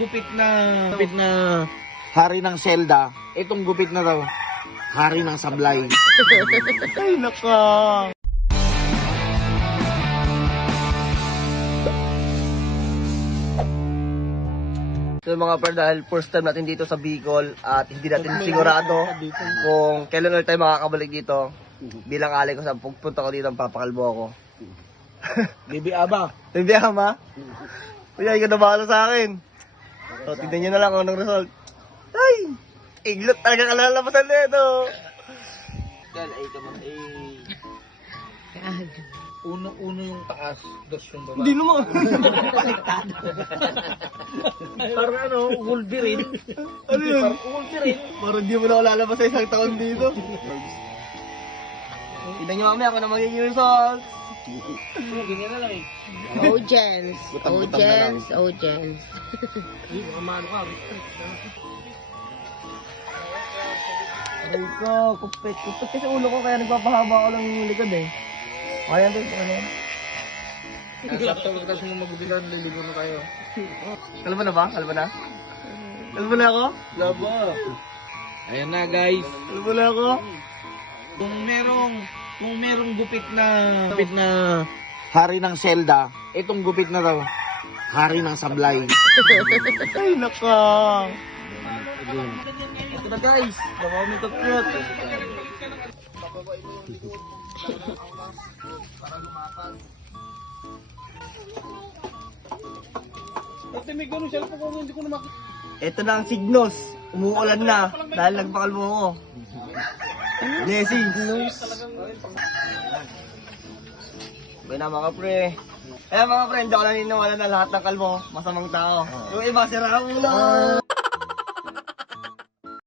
Gupit na hari ng Zelda. Itong gupit na daw, hari ng sablay. Ay, naka. So mga per, dahil first time natin dito sa Bicol at hindi natin sigurado kung kailan ulit tayo makakabalik dito. Bilang alay ko sa pagpunta ko dito, papakalbo ako. Bibi Aba. Hindi ama? Kuya, ikaw na bahala sa akin. So, tignan nyo na lang kung anong result. Ay! Iglot talaga kalalabasan na ito. Dahil ay naman uno yung taas, dos yung baba. Hindi naman. Parang ano, Wolverine. Ano yun? Parang Wolverine. Parang di mo na ako lalabas sa isang taon dito. Tignan nyo mamaya kung na magiging result. Ganyan na lang eh. Ogens. Ogens. Ogens. Ay, baka maano ka. Aray ko, kupit. Kupit kasi ulo ko kaya nagpapahaba ako ng likod eh. Kaya din, ano yan? Sakto kasi mo magubilan, liligo na kayo. Kalma na ba? Kalma na? Kalma na ako? Laba. Ayan na guys. Kalma na ako? Kung merong gupit na Hari ng Zelda. Itong gupit na daw, hari ng sablay. Ay, naka. Ito na guys, nabawa mo tatlot. Ate, may gano'n siya po hindi ko na makita. Ito na ang signos. Umuulan na dahil nagpakalbo ko. Blessings. Okay na mga pre. Mga pre, hindi ako naniniwala na lahat ng kalbo masamang tao. Yung iba, sira ang ulo.